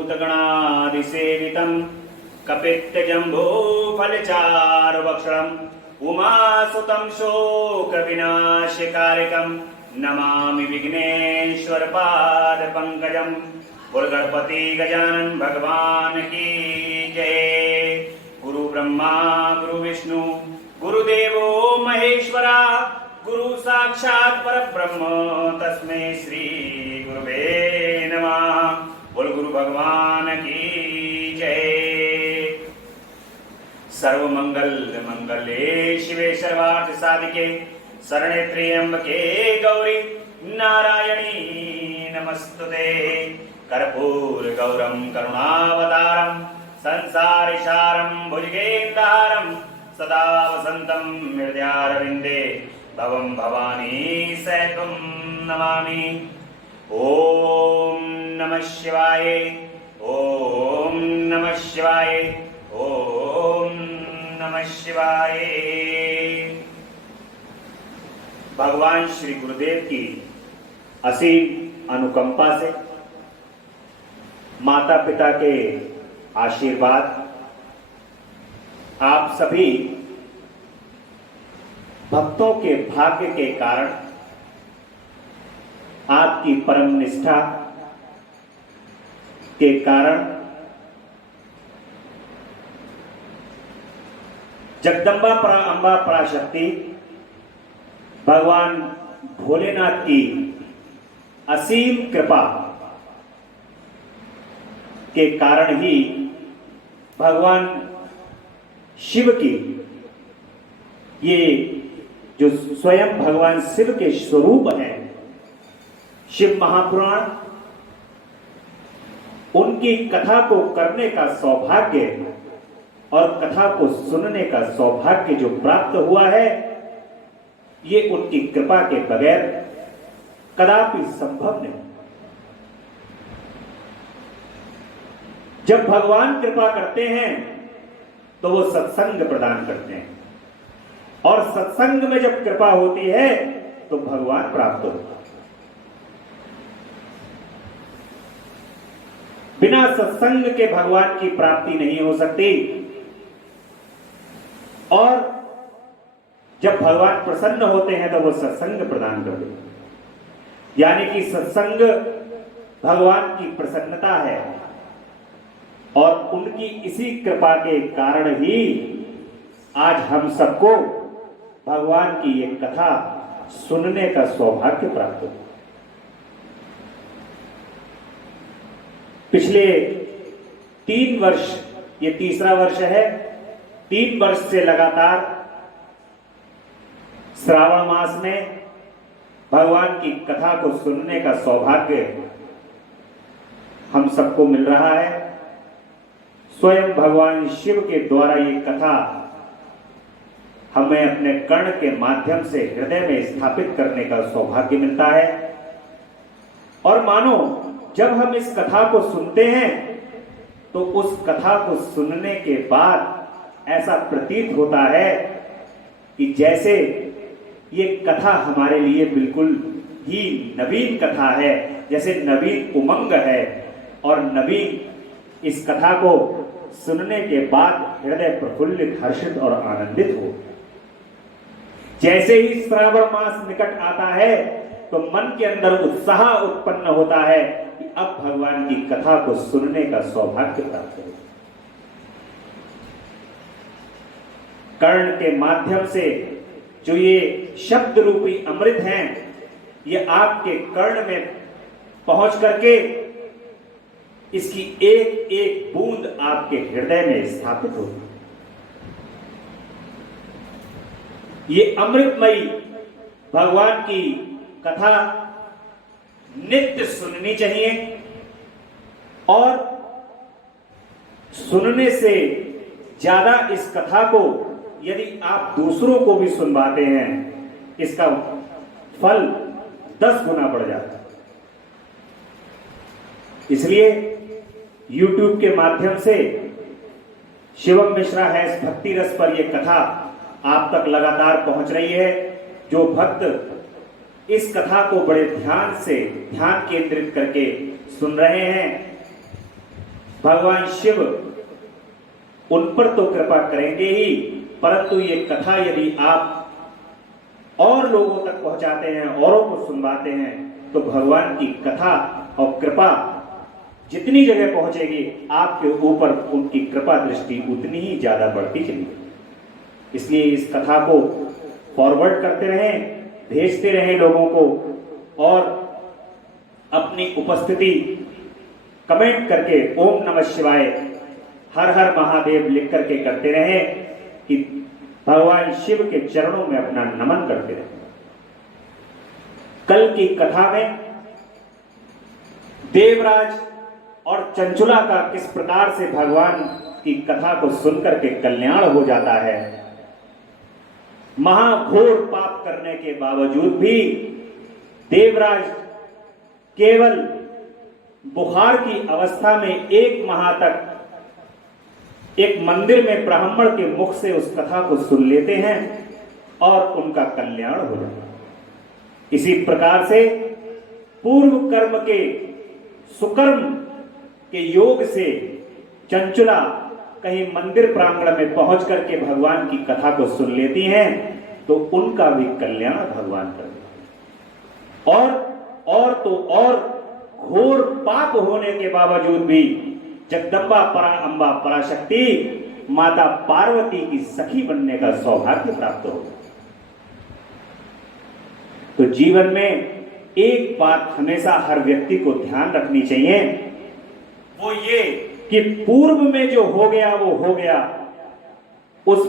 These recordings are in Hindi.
भूतगणादिसेवितं कपित्थजम्बूफलचारुभक्षणम् उमासुतं शोकविनाशकारिकं नमामि विघ्नेश्वरपादपङ्कजम्। बोल गणपति गजानन भगवान की जय। गुरु ब्रह्मा गुरु विष्णु गुरुदेवो महेश्वरा गुरु साक्षात् परब्रह्म तस्मै श्री गुरुवे नमः। बोल गुरु भगवान की जय। सर्वमंगल मंगले शिवे सर्वार्थ साधिके शरणे त्र्यंबके गौरी नारायणी नमस्तुते। कर्पूर गौरम करुणावतारम संसारिसारम भुजगेन्द्रहारम सदा वसंतम हृदयारविंदे भवं भवानी सहितं नमामि। ओम नमः शिवाय ओम नमः शिवाय ओम नमः शिवाय। भगवान श्री गुरुदेव की असीम अनुकंपा से, माता पिता के आशीर्वाद, आप सभी भक्तों के भाग्य के कारण, आपकी परम निष्ठा के कारण जगदम्बा अम्बा पराशक्ति भगवान भोलेनाथ की असीम कृपा के कारण ही भगवान शिव की ये जो स्वयं भगवान शिव के स्वरूप हैं, शिव महापुराण, उनकी कथा को करने का सौभाग्य और कथा को सुनने का सौभाग्य जो प्राप्त हुआ है, ये उनकी कृपा के बगैर कदापि संभव नहीं। जब भगवान कृपा करते हैं तो वो सत्संग प्रदान करते हैं, और सत्संग में जब कृपा होती है तो भगवान प्राप्त होता है। बिना सत्संग के भगवान की प्राप्ति नहीं हो सकती। और जब भगवान प्रसन्न होते हैं तो वो सत्संग प्रदान करते हैं, यानी कि सत्संग भगवान की प्रसन्नता है। और उनकी इसी कृपा के कारण ही आज हम सबको भगवान की ये कथा सुनने का सौभाग्य प्राप्त हुआ। पिछले 3 वर्ष, ये तीसरा वर्ष है, 3 वर्ष से लगातार श्रावण मास में भगवान की कथा को सुनने का सौभाग्य हम सबको मिल रहा है। स्वयं भगवान शिव के द्वारा ये कथा हमें अपने कर्ण के माध्यम से हृदय में स्थापित करने का सौभाग्य मिलता है। और मानो जब हम इस कथा को सुनते हैं तो उस कथा को सुनने के बाद ऐसा प्रतीत होता है कि जैसे ये कथा हमारे लिए बिल्कुल ही नवीन कथा है, जैसे नवीन उमंग है। और नवीन इस कथा को सुनने के बाद हृदय प्रफुल्लित, हर्षित और आनंदित हो। जैसे ही श्रावण मास निकट आता है तो मन के अंदर उत्साह उत्पन्न होता है कि अब भगवान की कथा को सुनने का सौभाग्य प्राप्त हो। कर्ण के माध्यम से जो ये शब्द रूपी अमृत हैं, ये आपके कर्ण में पहुंच करके इसकी एक एक बूंद आपके हृदय में स्थापित होगी। ये अमृतमयी भगवान की कथा नित्य सुननी चाहिए, और सुनने से ज्यादा इस कथा को यदि आप दूसरों को भी सुनवाते हैं, इसका फल 10 गुना बढ़ जाता है। इसलिए YouTube के माध्यम से शिवम मिश्रा है भक्ति रस पर यह कथा आप तक लगातार पहुंच रही है। जो भक्त इस कथा को बड़े ध्यान से, ध्यान केंद्रित करके सुन रहे हैं, भगवान शिव उन पर तो कृपा करेंगे ही, परंतु ये कथा यदि आप और लोगों तक पहुंचाते हैं, औरों को सुनवाते हैं, तो भगवान की कथा और कृपा जितनी जगह पहुंचेगी, आपके ऊपर उनकी कृपा दृष्टि उतनी ही ज्यादा बढ़ती चलेगी। इसलिए इस कथा को फॉरवर्ड करते रहें, भेजते रहें लोगों को, और अपनी उपस्थिति कमेंट करके ओम नमः शिवाय, हर हर महादेव लिख करके करते रहें कि भगवान शिव के चरणों में अपना नमन करते रहें। कल की कथा में देवराज और चंचुला का किस प्रकार से भगवान की कथा को सुनकर के कल्याण हो जाता है। महाघोर पाप करने के बावजूद भी देवराज केवल बुखार की अवस्था में 1 माह तक एक मंदिर में ब्राह्मण के मुख से उस कथा को सुन लेते हैं और उनका कल्याण हो जाता है। इसी प्रकार से पूर्व कर्म के सुकर्म के योग से चंचुला कहीं मंदिर प्रांगण में पहुंच करके भगवान की कथा को सुन लेती हैं, तो उनका भी कल्याण भगवान कर देते हैं। और घोर पाप होने के बावजूद भी जगदम्बा परा अम्बा पराशक्ति माता पार्वती की सखी बनने का सौभाग्य प्राप्त हो। तो जीवन में एक बात हमेशा हर व्यक्ति को ध्यान रखनी चाहिए, वो ये कि पूर्व में जो हो गया वो हो गया। उस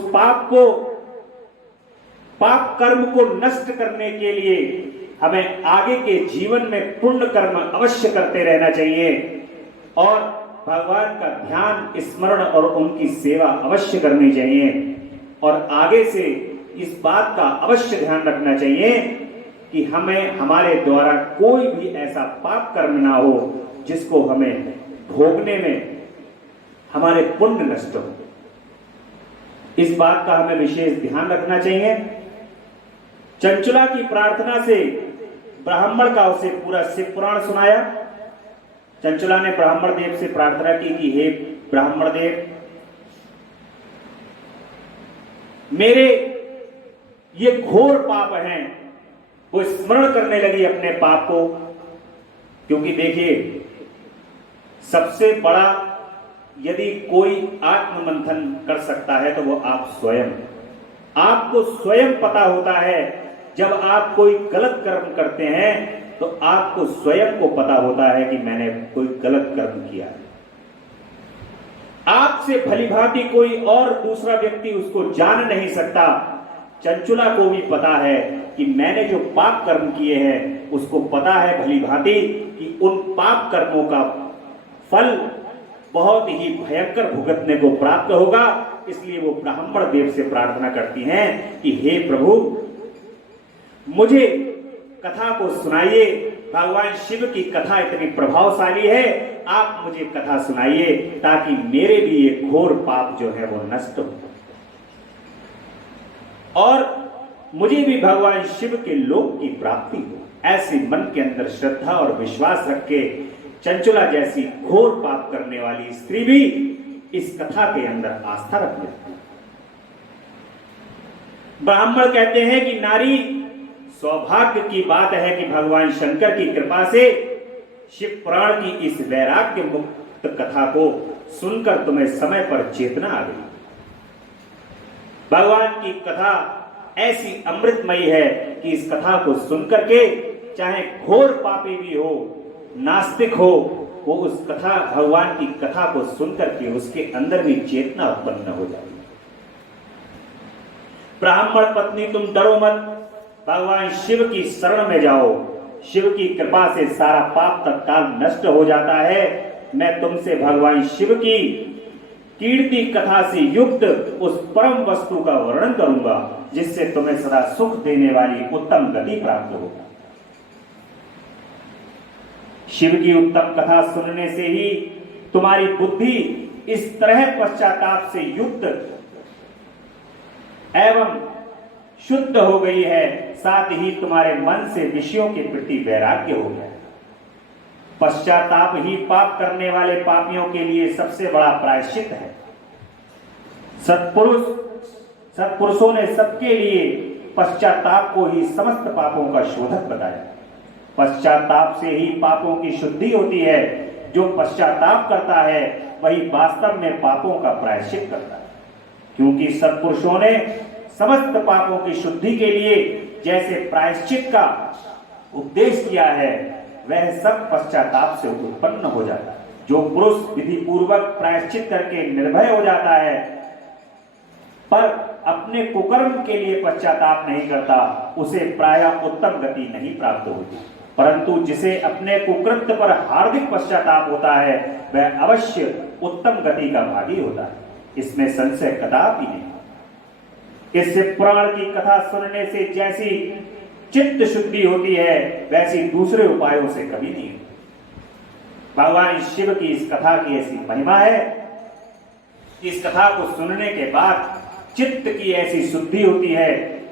पाप कर्म को नष्ट करने के लिए हमें आगे के जीवन में पुण्य कर्म अवश्य करते रहना चाहिए, और भगवान का ध्यान स्मरण और उनकी सेवा अवश्य करनी चाहिए। और आगे से इस बात का अवश्य ध्यान रखना चाहिए कि हमें हमारे द्वारा कोई भी ऐसा पाप कर्म ना हो जिसको हमें भोगने में हमारे पुण्य नष्ट हो। इस बात का हमें विशेष ध्यान रखना चाहिए। चंचुला की प्रार्थना से ब्राह्मण का उसे पूरा शिव पुराण सुनाया। चंचुला ने ब्राह्मण देव से प्रार्थना की कि हे ब्राह्मण देव, मेरे ये घोर पाप हैं। वो स्मरण करने लगी अपने पाप को, क्योंकि देखिए सबसे बड़ा यदि कोई आत्ममंथन कर सकता है तो वो आप स्वयं। आपको स्वयं पता होता है, जब आप कोई गलत कर्म करते हैं तो आपको स्वयं को पता होता है कि मैंने कोई गलत कर्म किया है। आपसे भलीभांति कोई और दूसरा व्यक्ति उसको जान नहीं सकता। चंचुला को भी पता है कि मैंने जो पाप कर्म किए हैं, उसको पता है भलीभांति कि उन पाप कर्मों का फल बहुत ही भयंकर भुगतने को प्राप्त होगा। इसलिए वो ब्राह्मण देव से प्रार्थना करती हैं कि हे प्रभु, मुझे कथा को सुनाइए। भगवान शिव की कथा इतनी प्रभावशाली है, आप मुझे कथा सुनाइए ताकि मेरे भी ये घोर पाप जो है वो नष्ट हो और मुझे भी भगवान शिव के लोक की प्राप्ति हो। ऐसे मन के अंदर श्रद्धा और विश्वास रख के चंचुला जैसी घोर पाप करने वाली स्त्री भी इस कथा के अंदर आस्था रख लेती। ब्राह्मण कहते हैं कि नारी, सौभाग्य की बात है कि भगवान शंकर की कृपा से शिव पुराण की इस वैराग्य मुक्त कथा को सुनकर तुम्हें समय पर चेतना आ गई। भगवान की कथा ऐसी अमृतमयी है कि इस कथा को सुनकर के चाहे घोर पापी भी हो, नास्तिक हो, वो उस कथा, भगवान की कथा को सुनकर के उसके अंदर भी चेतना उत्पन्न हो जाती है। ब्राह्मण पत्नी, तुम डरो मत, भगवान शिव की शरण में जाओ। शिव की कृपा से सारा पाप तत्काल नष्ट हो जाता है। मैं तुमसे भगवान शिव की कीर्ति कथा से युक्त उस परम वस्तु का वर्णन करूंगा, जिससे तुम्हें सदा सुख देने वाली उत्तम गति प्राप्त होगा। शिव की उत्तम कथा सुनने से ही तुम्हारी बुद्धि इस तरह पश्चाताप से युक्त एवं शुद्ध हो गई है, साथ ही तुम्हारे मन से विषयों के प्रति वैराग्य हो गया। पश्चाताप ही पाप करने वाले पापियों के लिए सबसे बड़ा प्रायश्चित है। सत्पुरुषों ने सबके लिए पश्चाताप को ही समस्त पापों का शोधक बताया। पश्चाताप से ही पापों की शुद्धि होती है। जो पश्चाताप करता है वही वास्तव में पापों का प्रायश्चित करता है, क्योंकि सत्पुरुषों ने समस्त पापों की शुद्धि के लिए जैसे प्रायश्चित का उपदेश किया है, वह सब पश्चाताप से उत्पन्न हो जाता है। जो पुरुष विधि पूर्वक प्रायश्चित करके निर्भय हो जाता है पर अपने कुकर्म के लिए पश्चाताप नहीं करता, उसे प्रायः उत्तम गति नहीं प्राप्त होती। परंतु जिसे अपने कुकृत्य पर हार्दिक पश्चाताप होता है, वह अवश्य उत्तम गति का भागी होता है, इसमें संशय कदापि नहीं। इससे पुराण की कथा सुनने से जैसी चित्त शुद्धि होती है, वैसी दूसरे उपायों से कभी नहीं होती। भगवान शिव की इस कथा की ऐसी महिमा है, इस कथा को सुनने के बाद चित्त की ऐसी शुद्धि होती है,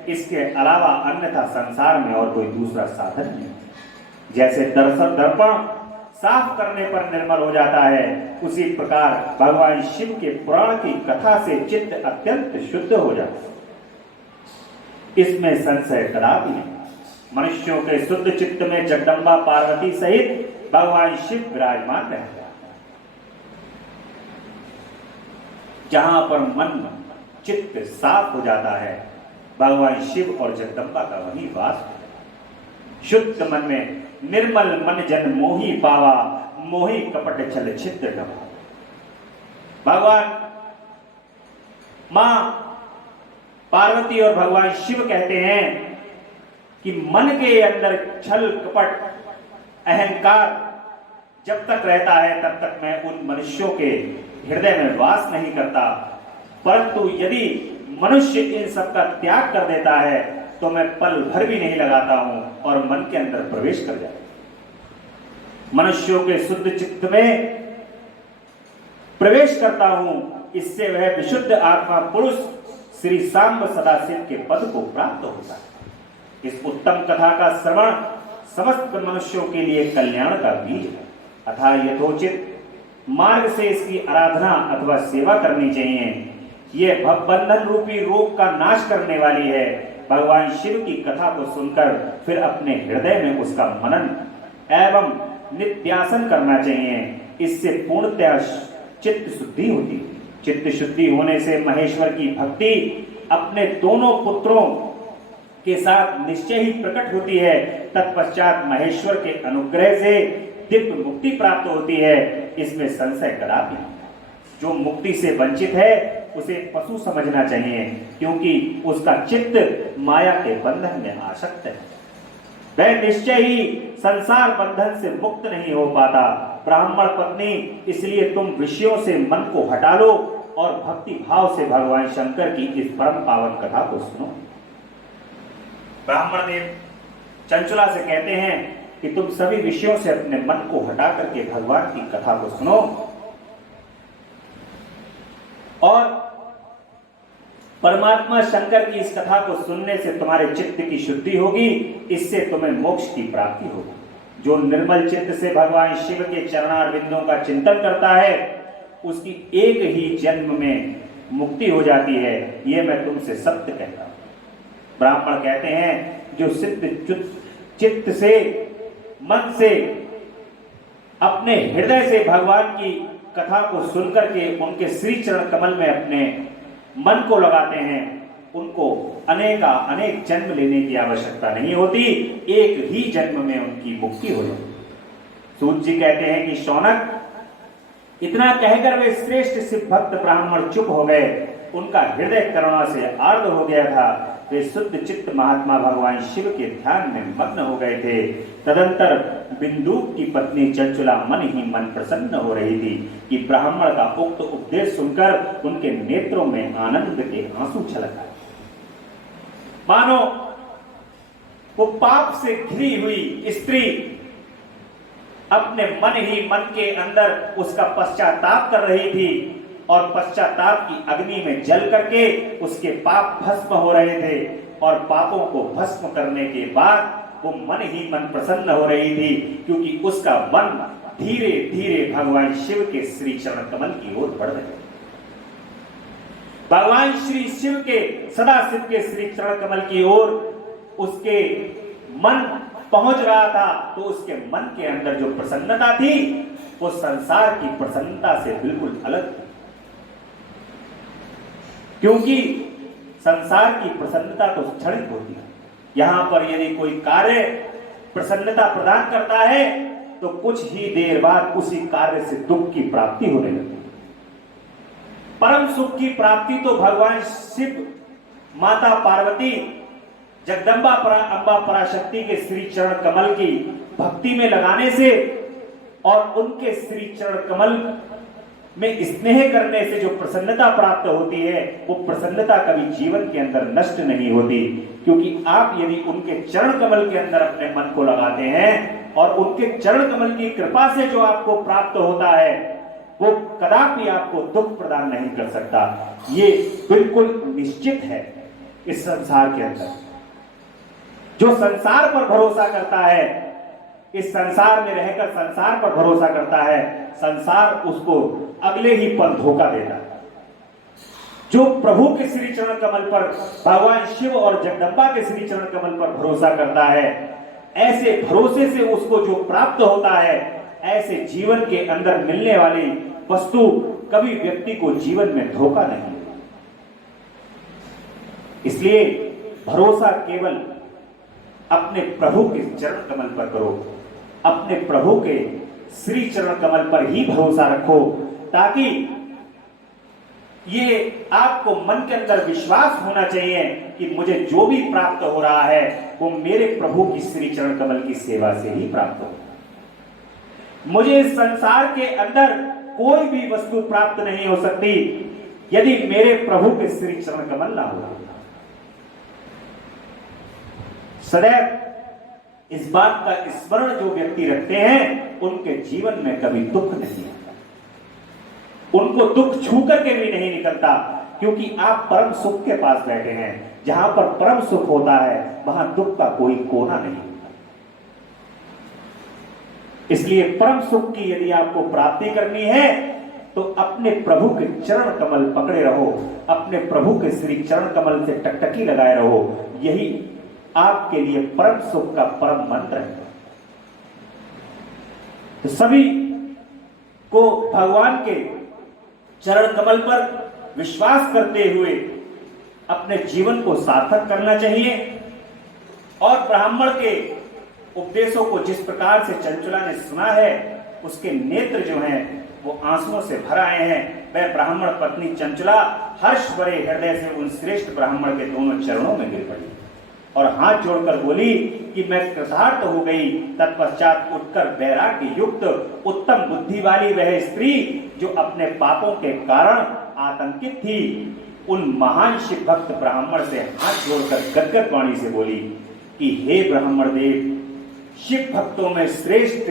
इसके अलावा अन्यथा संसार में और कोई दूसरा साधन नहीं। जैसे दर्पण साफ करने पर निर्मल हो जाता है, उसी प्रकार भगवान शिव के पुराण की कथा से चित्त अत्यंत शुद्ध हो जाता है, इसमें संशय कदापि नहीं। मनुष्यों के शुद्ध चित्त में जगदम्बा पार्वती सहित भगवान शिव विराजमान रहते हैं। जहां पर मन चित्त साफ हो जाता है, भगवान शिव और जगदम्बा का वही वास है। शुद्ध मन में निर्मल मन जन मोही पावा, मोही कपट छल छिद्र डबा। भगवान मां पार्वती और भगवान शिव कहते हैं कि मन के अंदर छल कपट अहंकार जब तक रहता है, तब तक मैं उन मनुष्यों के हृदय में वास नहीं करता, परंतु यदि मनुष्य इन सब का त्याग कर देता है तो मैं पल भर भी नहीं लगाता हूं और मन के अंदर प्रवेश कर जाता हूं, मनुष्यों के शुद्ध चित्त में प्रवेश करता हूं। इससे वह विशुद्ध आत्मा पुरुष श्री सांब सदाशिव के पद को प्राप्त होता है। इस उत्तम कथा का श्रवण समस्त मनुष्यों के लिए कल्याण का बीज है, अतः यथोचित मार्ग से इसकी आराधना अथवा सेवा करनी चाहिए। यह भवबंधन रूपी रोग का नाश करने वाली है। भगवान शिव की कथा को सुनकर फिर अपने हृदय में उसका मनन एवं नित्यासन करना चाहिए। इससे पूर्णतः चित्त शुद्धि होती है। चित्त शुद्धि होने से महेश्वर की भक्ति अपने दोनों पुत्रों के साथ निश्चय ही प्रकट होती है। तत्पश्चात महेश्वर के अनुग्रह से दिव्य मुक्ति प्राप्त होती है, इसमें संशय कदापि नहीं। जो मुक्ति से वंचित है उसे पशु समझना चाहिए, क्योंकि उसका चित्त माया के बंधन में आसक्त है। वह निश्चय ही संसार बंधन से मुक्त नहीं हो पाता। ब्राह्मण पत्नी, इसलिए तुम विषयों से मन को हटा लो और भक्ति भाव से भगवान शंकर की इस परम पावन कथा को सुनो। ब्राह्मण देव चंचला से कहते हैं कि तुम सभी विषयों से अपने मन को हटा करके भगवान की कथा को सुनो और परमात्मा शंकर की इस कथा को सुनने से तुम्हारे चित्त की शुद्धि होगी, इससे तुम्हें मोक्ष की प्राप्ति होगी। जो निर्मल चित्त से भगवान शिव के चरणारविंदों का चिंतन करता है, उसकी एक ही जन्म में मुक्ति हो जाती है। यह मैं तुमसे सत्य कहता हूं। ब्राह्मण कहते हैं जो सिद्ध चित्त से मन से अपने हृदय से भगवान की कथा को सुनकर के उनके श्री चरण कमल में अपने मन को लगाते हैं, उनको अनेक जन्म लेने की आवश्यकता नहीं होती, एक ही जन्म में उनकी मुक्ति हो जाती। सूत जी कहते हैं कि शौनक, इतना कहकर वे श्रेष्ठ शिव भक्त ब्राह्मण चुप हो गए। उनका हृदय करुणा से आर्द्र हो गया था। वे शुद्ध चित्त महात्मा भगवान शिव के ध्यान में मग्न हो गए थे। तदंतर बिंदुक की पत्नी चंचला मन ही मन प्रसन्न हो रही थी कि ब्राह्मण का उक्त उपदेश सुनकर उनके नेत्रों में आनंद के आंसू छलक आए। मानो वो पाप से घिरी हुई स्त्री अपने मन ही मन के अंदर उसका पश्चाताप कर रही थी और पश्चाताप की अग्नि में जल करके उसके पाप भस्म हो रहे थे और पापों को भस्म करने के बाद वो मन ही मन प्रसन्न हो रही थी, क्योंकि उसका मन धीरे धीरे भगवान शिव के श्री चरण कमल की ओर बढ़ रहे। भगवान श्री शिव के सदाशिव के श्री चरण कमल की ओर उसके मन पहुंच रहा था, तो उसके मन के अंदर जो प्रसन्नता थी वो संसार की प्रसन्नता से बिल्कुल अलग थी। क्योंकि संसार की प्रसन्नता तो क्षणिक होती है। यहां पर यदि कोई कार्य प्रसन्नता प्रदान करता है तो कुछ ही देर बाद उसी कार्य से दुख की प्राप्ति होने लगती है। परम सुख की प्राप्ति तो भगवान शिव, माता पार्वती, जगदम्बा अम्बा पराशक्ति के श्री चरण कमल की भक्ति में लगाने से और उनके श्री चरण कमल में स्नेह करने से जो प्रसन्नता प्राप्त होती है, वो प्रसन्नता कभी जीवन के अंदर नष्ट नहीं होती। क्योंकि आप यदि उनके चरण कमल के अंदर अपने मन को लगाते हैं और उनके चरण कमल की कृपा से जो आपको प्राप्त होता है वो कदापि आपको दुख प्रदान नहीं कर सकता। ये बिल्कुल निश्चित है। इस संसार के अंदर जो संसार पर भरोसा करता है, इस संसार में रहकर संसार पर भरोसा करता है, संसार उसको अगले ही पल धोखा देता है। जो प्रभु के श्री चरण कमल पर, भगवान शिव और जगदम्बा के श्री चरण कमल पर भरोसा करता है, ऐसे भरोसे से उसको जो प्राप्त होता है, ऐसे जीवन के अंदर मिलने वाली वस्तु कभी व्यक्ति को जीवन में धोखा नहीं। इसलिए भरोसा केवल अपने प्रभु के चरण कमल पर करो, अपने प्रभु के श्री चरण कमल पर ही भरोसा रखो, ताकि ये आपको मन के अंदर विश्वास होना चाहिए कि मुझे जो भी प्राप्त हो रहा है वो मेरे प्रभु की श्री चरण कमल की सेवा से ही प्राप्त हो। मुझे इस संसार के अंदर कोई भी वस्तु प्राप्त नहीं हो सकती यदि मेरे प्रभु के श्री चरण कमल ना हो। सदैव इस बात का स्मरण जो व्यक्ति रखते हैं उनके जीवन में कभी दुख नहीं आता, उनको दुख छू करके भी नहीं निकलता। क्योंकि आप परम सुख के पास बैठे हैं। जहां पर परम सुख होता है वहां दुख का कोई कोना नहीं होता। इसलिए परम सुख की यदि आपको प्राप्ति करनी है तो अपने प्रभु के चरण कमल पकड़े रहो, अपने प्रभु के श्री चरण कमल से टकटकी लगाए रहो। यही आपके लिए परम सुख का परम मंत्र है। तो सभी को भगवान के चरण कमल पर विश्वास करते हुए अपने जीवन को सार्थक करना चाहिए। और ब्राह्मण के उपदेशों को जिस प्रकार से चंचला ने सुना है, उसके नेत्र जो हैं वो आंसुओं से भर आए हैं। वह ब्राह्मण पत्नी चंचला हर्ष भरे हृदय से उन श्रेष्ठ ब्राह्मण के दोनों चरणों में गिर पड़ी और हाथ जोड़कर बोली कि मैं कृतार्थ हो गई। तत्पश्चात उठकर वैराग्य युक्त उत्तम बुद्धि वाली वह स्त्री जो अपने पापों के कारण आतंकित थी, उन महान शिव भक्त ब्राह्मण से हाथ जोड़कर गदगद वाणी से बोली कि हे ब्राह्मण देव, शिव भक्तों में श्रेष्ठ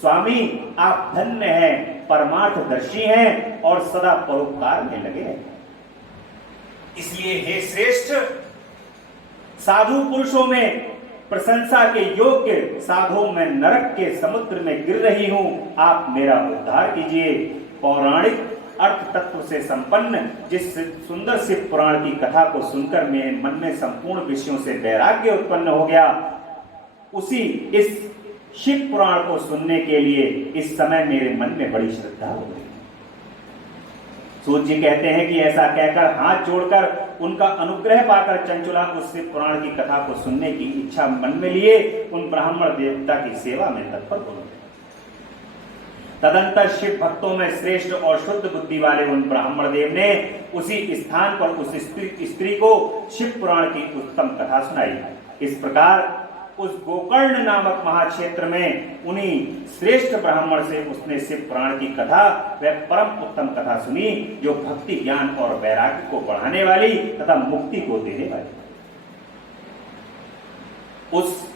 स्वामी, आप धन्य हैं, परमार्थदर्शी हैं और सदा परोपकार में लगे हैं। इसलिए हे श्रेष्ठ साधु पुरुषों में प्रशंसा के योग्य साधुओं में नरक के समुद्र में गिर रही हूं, आप मेरा उद्धार कीजिए। पौराणिक अर्थ तत्व से संपन्न जिस सुंदर शिव पुराण की कथा को सुनकर मेरे मन में संपूर्ण विषयों से वैराग्य उत्पन्न हो गया, उसी इस शिव पुराण को सुनने के लिए इस समय मेरे मन में बड़ी श्रद्धा हो गई। सूत जी कहते हैं कि ऐसा कहकर हाथ जोड़कर उनका अनुग्रह पाकर चंचला उस शिव पुराण की कथा को सुनने की इच्छा मन में लिए उन ब्राह्मण देवता की सेवा में तत्पर हो गए। तदंतर शिव भक्तों में श्रेष्ठ और शुद्ध बुद्धि वाले उन ब्राह्मण देव ने उसी स्थान पर उस स्त्री को शिव पुराण की उत्तम कथा सुनाई। इस प्रकार उस गोकर्ण नामक महाक्षेत्र में उन्हीं श्रेष्ठ ब्राह्मण से उसने शिव पुराण की कथा, वह परम उत्तम कथा सुनी जो भक्ति ज्ञान और वैराग्य को बढ़ाने वाली तथा मुक्ति को देने वाली। उस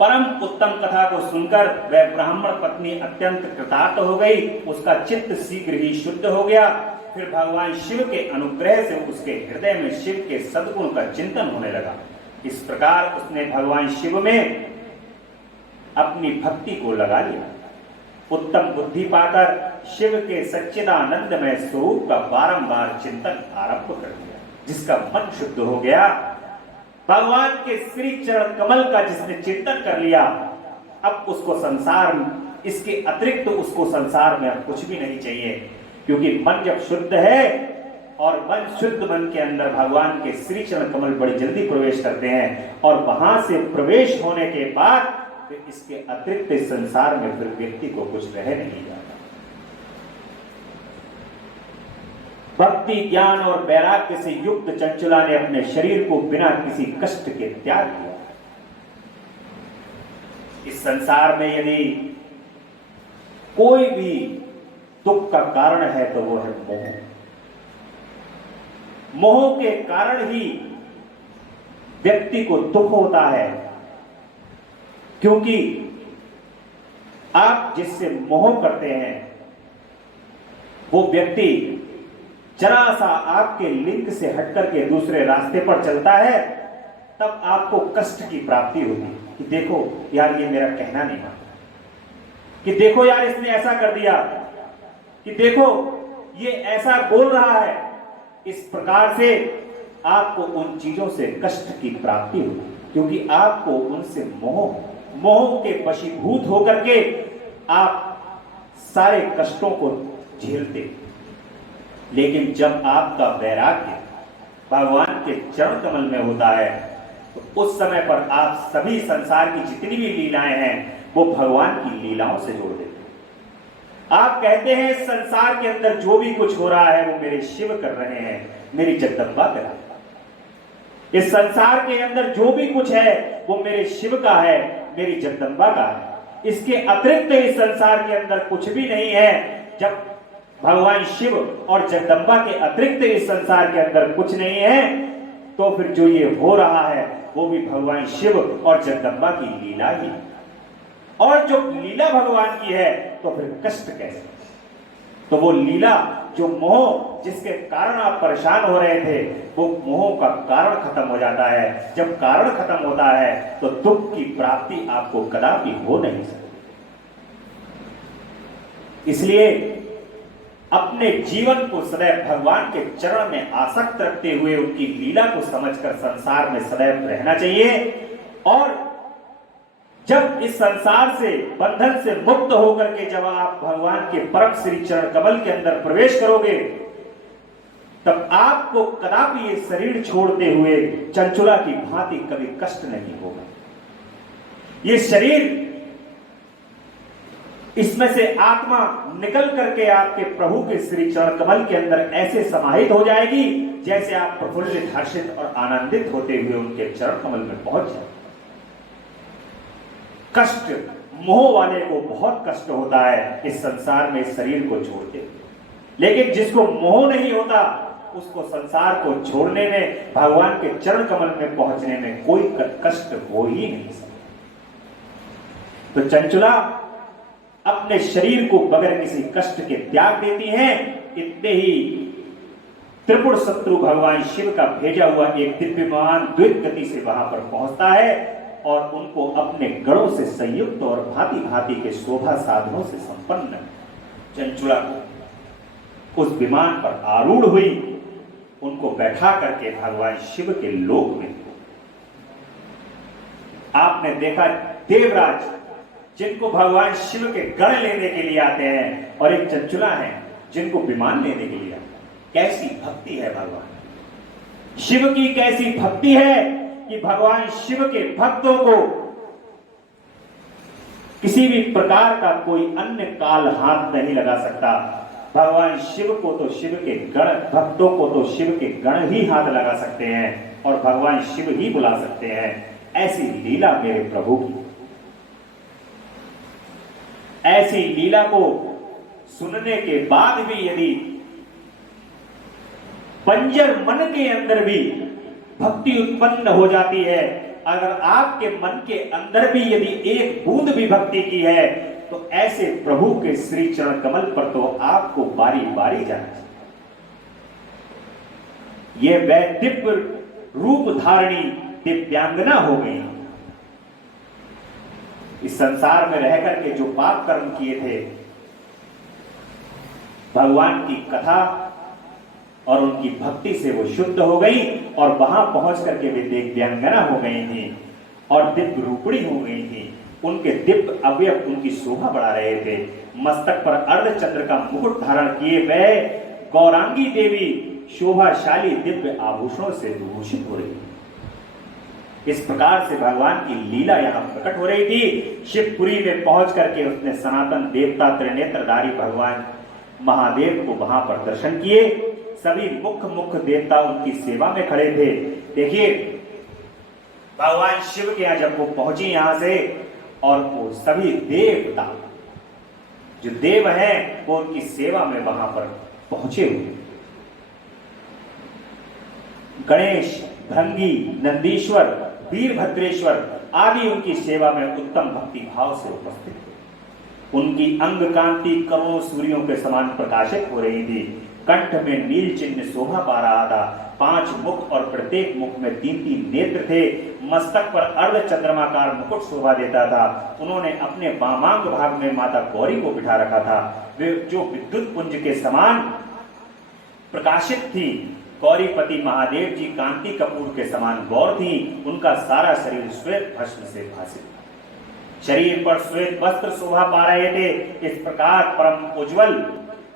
परम उत्तम कथा को सुनकर वह ब्राह्मण पत्नी अत्यंत कृतार्थ हो गई, उसका चित्त शीघ्र ही शुद्ध हो गया। फिर भगवान शिव के अनुग्रह से उसके हृदय में शिव के सद्गुण का चिंतन होने लगा। इस प्रकार उसने भगवान शिव में अपनी भक्ति को लगा लिया। उत्तम बुद्धि पाकर शिव के सच्चिदानंदमय स्वरूप का बारंबार चिंतन आरंभ कर दिया। जिसका मन शुद्ध हो गया, भगवान के श्री चरण कमल का जिसने चिंतन कर लिया, अब उसको संसार, इसके अतिरिक्त उसको संसार में अब कुछ भी नहीं चाहिए। क्योंकि मन जब शुद्ध है और मन शुद्ध मन के अंदर भगवान के श्री चरण कमल बड़ी जल्दी प्रवेश करते हैं, और वहां से प्रवेश होने के बाद फिर इसके अतिरिक्त इस संसार में फिर व्यक्ति को कुछ रह नहीं जाता। भक्ति, ज्ञान और वैराग्य से युक्त चंचुला ने अपने शरीर को बिना किसी कष्ट के त्याग दिया। इस संसार में यदि कोई भी दुख का कारण है तो वो है मोह। मोह के कारण ही व्यक्ति को दुख होता है। क्योंकि आप जिससे मोह करते हैं वो व्यक्ति जरा सा आपके लिंक से हटकर के दूसरे रास्ते पर चलता है, तब आपको कष्ट की प्राप्ति होती कि देखो यार ये मेरा कहना नहीं मानता, कि देखो यार इसने ऐसा कर दिया, कि देखो ये ऐसा बोल रहा है। इस प्रकार से आपको उन चीजों से कष्ट की प्राप्ति होती, क्योंकि आपको उनसे मोह के वशीभूत होकर के आप सारे कष्टों को झेलते। लेकिन जब आपका वैराग्य भगवान के चरण कमल में होता है, तो उस समय पर आप सभी संसार की जितनी भी लीलाएं हैं वो भगवान की लीलाओं से जोड़ देते हैं। आप कहते हैं संसार के अंदर जो भी कुछ हो रहा है वो मेरे शिव कर रहे हैं, मेरी जगदम्बा कर रही है। इस संसार के अंदर जो भी कुछ है वो मेरे शिव का है, मेरी जगदम्बा का है। इसके अतिरिक्त इस संसार के अंदर कुछ भी नहीं है। जब भगवान शिव और जगदम्बा के अतिरिक्त इस संसार के अंदर कुछ नहीं है, तो फिर जो ये हो रहा है वो भी भगवान शिव और जगदम्बा की लीला ही। और जो लीला भगवान की है तो फिर कष्ट कैसे? तो वो लीला, जो मोह जिसके कारण आप परेशान हो रहे थे, वो मोह का कारण खत्म हो जाता है। जब कारण खत्म होता है तो दुख की प्राप्ति आपको कदापि हो नहीं सकती। इसलिए अपने जीवन को सदैव भगवान के चरण में आसक्त रखते हुए उनकी लीला को समझकर संसार में सदैव रहना चाहिए। और जब इस संसार से, बंधन से मुक्त होकर के जब आप भगवान के परम श्री चरण कमल के अंदर प्रवेश करोगे, तब आपको कदापि ये शरीर छोड़ते हुए चंचुला की भांति कभी कष्ट नहीं होगा। ये शरीर, इसमें से आत्मा निकल करके आपके प्रभु के श्री चरण कमल के अंदर ऐसे समाहित हो जाएगी जैसे आप प्रफुल्लित, हर्षित और आनंदित होते हुए उनके चरण कमल में पहुंच जाए। कष्ट, मोह वाले को बहुत कष्ट होता है इस संसार में शरीर को छोड़ते, लेकिन जिसको मोह नहीं होता उसको संसार को छोड़ने में, भगवान के चरण कमल में पहुंचने में कोई कष्ट हो ही नहीं सकता। तो चंचुला अपने शरीर को बगैर किसी कष्ट के त्याग देती हैं। इतने ही त्रिपुर शत्रु भगवान शिव का भेजा हुआ एक दिव्यमान द्वैत गति से वहां पर पहुंचता है और उनको अपने गणों से संयुक्त और भांति भांति के शोभा साधनों से संपन्न चंचुला को उस विमान पर आरूढ़ हुई, उनको बैठा करके भगवान शिव के लोक में। आपने देखा देवराज जिनको भगवान शिव के गण लेने के लिए आते हैं, और एक चंचुला है जिनको विमान लेने के लिए आते हैं। कैसी भक्ति है भगवान शिव की, कैसी भक्ति है कि भगवान शिव के भक्तों को किसी भी प्रकार का कोई अन्य काल हाथ नहीं लगा सकता। भगवान शिव को तो शिव के गण, भक्तों को तो शिव के गण ही हाथ लगा सकते हैं और भगवान शिव ही बुला सकते हैं। ऐसी लीला मेरे प्रभु की, ऐसी लीला को सुनने के बाद भी यदि बंजर मन के अंदर भी भक्ति उत्पन्न हो जाती है, अगर आपके मन के अंदर भी यदि एक बूंद भी भक्ति की है, तो ऐसे प्रभु के श्री चरण कमल पर तो आपको बारी बारी जाना चाहिए। ये वह दिव्य रूप धारणी दिव्यांगना हो गई। इस संसार में रह करके जो पाप कर्म किए थे, भगवान की कथा और उनकी भक्ति से वो शुद्ध हो गई और वहां पहुंच करके वे दिव्यांगना हो गई थी और दिव्य रूपणी हो गई थी। उनके दिव्य अवयव उनकी शोभा बढ़ा रहे थे। मस्तक पर अर्धचंद्र का मुकुट धारण किए हुए गौरांगी देवी शोभाशाली दिव्य आभूषणों से विभूषित हो रही थी। इस प्रकार से भगवान की लीला यहाँ प्रकट हो रही थी। शिवपुरी में पहुंच करके उसने सनातन देवता त्रिनेत्रधारी भगवान महादेव को वहां पर दर्शन किए। सभी मुख्य देवता उनकी सेवा में खड़े थे। देखिए भगवान शिव के यहाँ जब वो पहुंची यहां से, और वो सभी देवता जो देव हैं वो उनकी सेवा में वहां पर पहुंचे हुए। गणेश, भृंगी, नंदीश्वर, वीरभद्रेश्वर आदि उनकी सेवा में उत्तम भक्ति भाव से उपस्थित थे। उनकी अंग कांति करोड़ों सूर्यों के समान प्रकाशित हो रही थी। कंठ में नील चिन्ह शोभा पा रहा था। 5 मुख और प्रत्येक मुख में 3 नेत्र थे। मस्तक पर अर्ध चंद्रमाकार मुकुट शोभा देता था। उन्होंने अपने वामांग भाग में माता गौरी को बिठा रखा था, वे जो विद्युत पुंज के समान प्रकाशित थी। गौरीपति महादेव जी कांति कपूर के समान गौर थी। उनका सारा शरीर श्वेत भस्म से भासित था। शरीर पर श्वेत वस्त्र शोभा पा रहे थे। इस प्रकार परम उज्जवल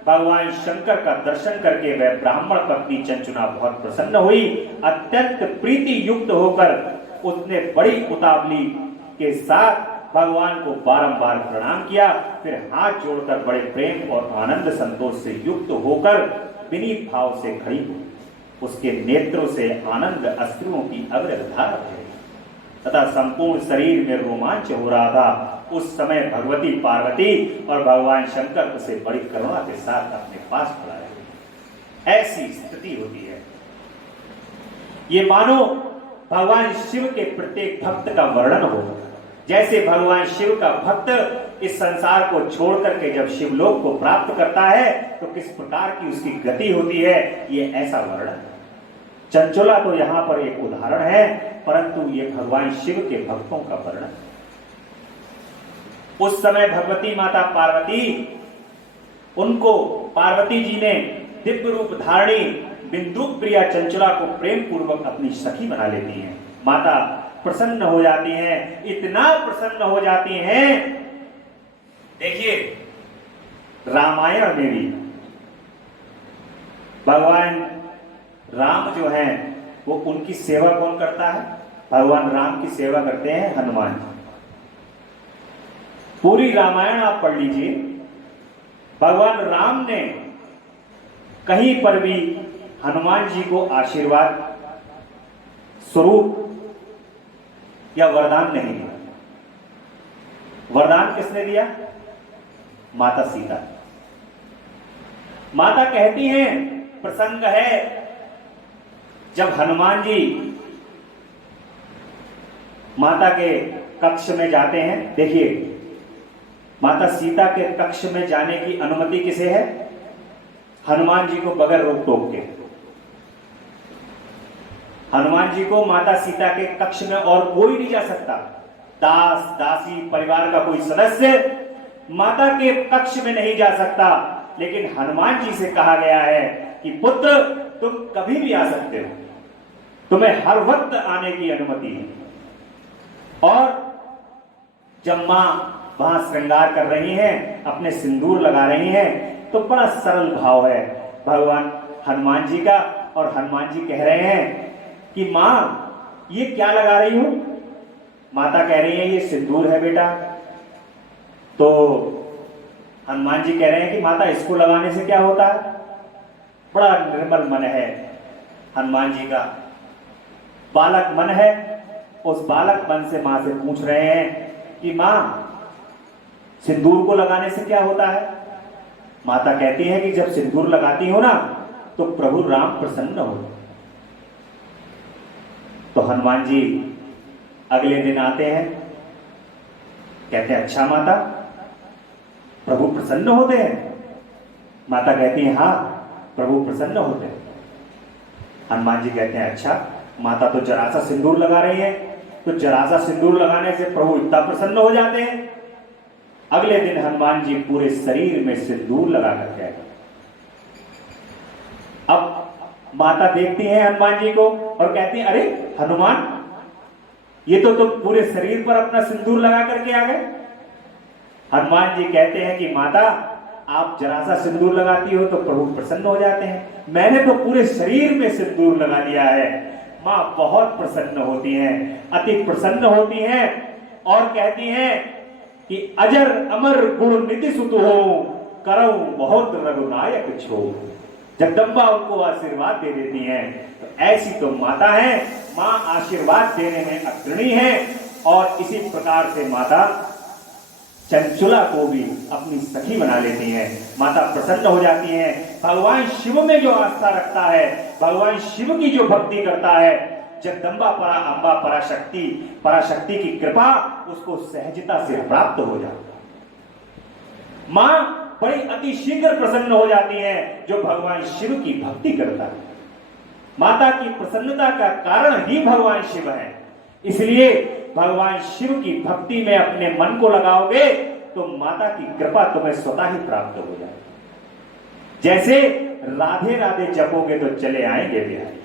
भगवान शंकर का दर्शन करके वह ब्राह्मण पत्नी चंचुना बहुत प्रसन्न हुई। अत्यंत प्रीति युक्त होकर उसने बड़ी उतावली के साथ भगवान को बारंबार प्रणाम किया। फिर हाथ जोड़कर बड़े प्रेम और आनंद संतोष से युक्त होकर विनीत भाव से खड़ी हुई। उसके नेत्रों से आनंद अश्रुओं की अविरत धारा बह रही तथा संपूर्ण शरीर में रोमांच हो रहा था। उस समय भगवती पार्वती और भगवान शंकर उसे बड़ी करुणा के साथ अपने पास बुला रहे थे। ऐसी स्थिति होती है। ये मानो भगवान शिव के प्रत्येक भक्त का वर्णन हो। जैसे भगवान शिव का भक्त इस संसार को छोड़ करके जब शिवलोक को प्राप्त करता है तो किस प्रकार की उसकी गति होती है, ये ऐसा वर्णन है। चंचुला तो यहां पर एक उदाहरण है, परंतु ये भगवान शिव के भक्तों का वर्णन। उस समय भगवती माता पार्वती, उनको पार्वती जी ने दिव्य रूप धारणी बिंदु प्रिया चंचुला को प्रेम पूर्वक अपनी सखी बना लेती हैं। माता प्रसन्न हो जाती हैं, इतना प्रसन्न हो जाती हैं। देखिए रामायण में भी भगवान राम जो हैं वो उनकी सेवा कौन करता है? भगवान राम की सेवा करते हैं हनुमान जी। पूरी रामायण आप पढ़ लीजिए, भगवान राम ने कहीं पर भी हनुमान जी को आशीर्वाद स्वरूप या वरदान नहीं दिया। वरदान किसने दिया? माता सीता। माता कहती हैं, प्रसंग है जब हनुमान जी माता के कक्ष में जाते हैं। देखिए माता सीता के कक्ष में जाने की अनुमति किसे है? हनुमान जी को बगैर रोक टोक के। हनुमान जी को माता सीता के कक्ष में और कोई नहीं जा सकता। दास दासी परिवार का कोई सदस्य माता के कक्ष में नहीं जा सकता। लेकिन हनुमान जी से कहा गया है कि पुत्र तुम कभी भी आ सकते हो, तुम्हें हर वक्त आने की अनुमति है। और जब मां वहां श्रृंगार कर रही हैं, अपने सिंदूर लगा रही हैं, तो बड़ा सरल भाव है भगवान हनुमान जी का। और हनुमान जी कह रहे हैं कि मां ये क्या लगा रही हो? माता कह रही है ये सिंदूर है बेटा। तो हनुमान जी कह रहे हैं कि माता इसको लगाने से क्या होता है? बड़ा निर्मल मन है हनुमान जी का, बालक मन है। उस बालक मन से मां से पूछ रहे हैं कि मां सिंदूर को लगाने से क्या होता है? माता कहती है कि जब सिंदूर लगाती हो ना तो प्रभु राम प्रसन्न हो। तो हनुमान जी अगले दिन आते हैं, कहते हैं अच्छा माता प्रभु प्रसन्न होते हैं? माता कहती है हाँ प्रभु प्रसन्न होते हैं। हनुमान जी कहते हैं अच्छा, माता तो जरा सा सिंदूर लगा रही है, तो जरा सा सिंदूर लगाने से प्रभु इतना प्रसन्न हो जाते हैं। अगले दिन हनुमान जी पूरे शरीर में सिंदूर लगा करके आए। अब माता देखती है हनुमान जी को और कहती है, अरे हनुमान, ये तो तुम पूरे शरीर पर अपना सिंदूर लगा करके आ गए। हनुमान जी कहते हैं कि माता, आप जरा सा सिंदूर लगाती हो तो प्रभु प्रसन्न हो जाते हैं, मैंने तो पूरे शरीर में सिंदूर लगा दिया है। मां बहुत प्रसन्न होती हैं, अति प्रसन्न होती हैं और कहती हैं कि अजर अमर गुण निधि सुत हो, करऊ बहुत रघुनायक छो। जगदम्बा उनको आशीर्वाद दे देती हैं। तो ऐसी तो माता है, मां आशीर्वाद देने में अग्रणी है। और इसी प्रकार से माता चंचुला को भी अपनी सखी बना लेती हैं। माता प्रसन्न हो जाती हैं। भगवान शिव में जो आस्था रखता है, भगवान शिव की जो भक्ति करता है, जगदम्बा परा अम्बा पराशक्ति की कृपा उसको सहजता से प्राप्त हो जाती है। मां बड़ी अति शीघ्र प्रसन्न हो जाती है जो भगवान शिव की भक्ति करता है। माता की प्रसन्नता का कारण ही भगवान शिव है। इसलिए भगवान शिव की भक्ति में अपने मन को लगाओगे तो माता की कृपा तुम्हें स्वतः ही प्राप्त हो जाएगी। जैसे राधे राधे जपोगे तो चले आएंगे बिहारी,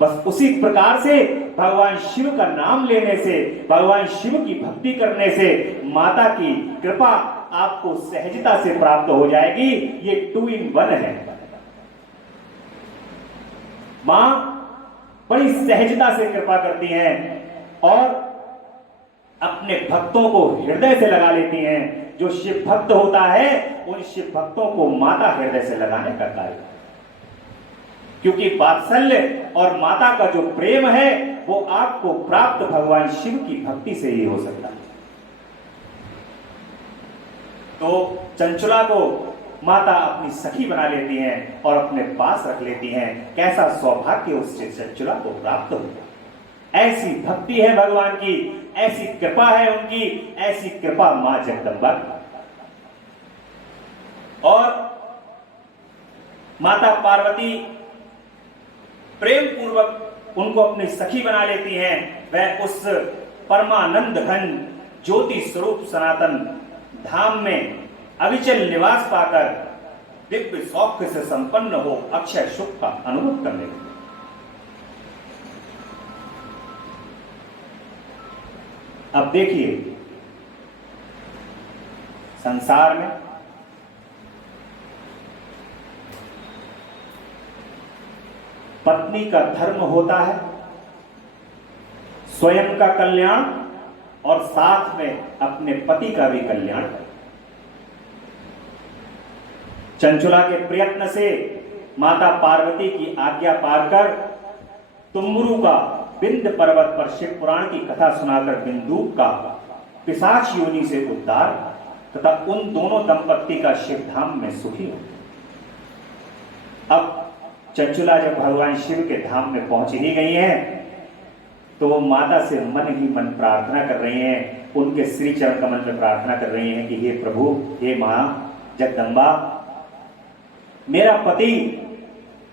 बस उसी प्रकार से भगवान शिव का नाम लेने से, भगवान शिव की भक्ति करने से माता की कृपा आपको सहजता से प्राप्त हो जाएगी। ये 2 in 1 है। मां बड़ी सहजता से कृपा करती हैं और अपने भक्तों को हृदय से लगा लेती हैं। जो शिव भक्त होता है उन शिव भक्तों को माता हृदय से लगाने का कार्य, क्योंकि वात्सल्य और माता का जो प्रेम है वो आपको प्राप्त भगवान शिव की भक्ति से ही हो सकता है। तो चंचुला को माता अपनी सखी बना लेती हैं और अपने पास रख लेती हैं। कैसा सौभाग्य उससे चंचुला को प्राप्त होगा। ऐसी भक्ति है भगवान की, ऐसी कृपा है उनकी, ऐसी कृपा मां जगदम्बा की। और माता पार्वती प्रेम पूर्वक उनको अपनी सखी बना लेती हैं। वह उस परमानंद घन ज्योति स्वरूप सनातन धाम में अविचल निवास पाकर दिव्य सौख्य से संपन्न हो अक्षय सुख का अनुभव करने लगे। अब देखिए, संसार में पत्नी का धर्म होता है स्वयं का कल्याण और साथ में अपने पति का भी कल्याण। चंचुला के प्रयत्न से माता पार्वती की आज्ञा पाकर तुम्बुरु का बिंद पर्वत पर शिव पुराण की कथा सुनाकर बिंदुक का पिशाच योनि से उद्धार तथा उन दोनों दंपत्ति का शिव धाम में सुखी हो। अब चंचुला जब भगवान शिव के धाम में पहुंच ही गई हैं तो वो माता से मन ही मन प्रार्थना कर रही हैं, उनके श्री चरण कमल में प्रार्थना कर रही हैं कि हे प्रभु, हे मां जगदम्बा, मेरा पति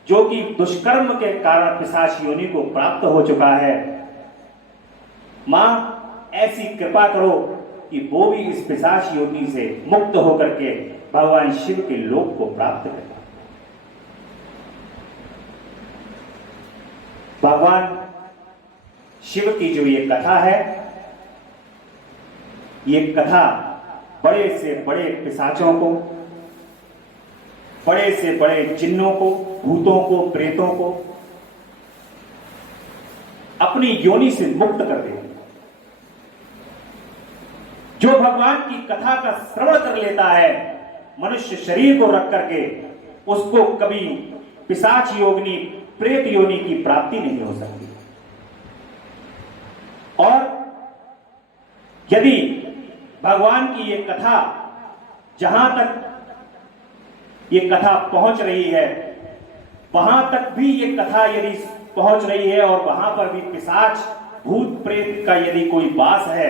जो कि दुष्कर्म के कारण पिशाच योनि को प्राप्त हो चुका है, मां ऐसी कृपा करो कि वो भी इस पिशाच योनि से मुक्त होकर के भगवान शिव के लोक को प्राप्त करे। भगवान शिव की जो ये कथा है, ये कथा बड़े से बड़े पिशाचों को, बड़े से बड़े जिन्नों को, भूतों को, प्रेतों को अपनी योनि से मुक्त कर देती। जो भगवान की कथा का श्रवण कर लेता है मनुष्य शरीर को रख करके, उसको कभी पिशाच योनि, प्रेत योनि की प्राप्ति नहीं हो सकती। और यदि भगवान की ये कथा जहां तक ये कथा पहुंच रही है, वहां तक भी ये कथा यदि पहुंच रही है और वहां पर भी पिशाच भूत प्रेत का यदि कोई वास है,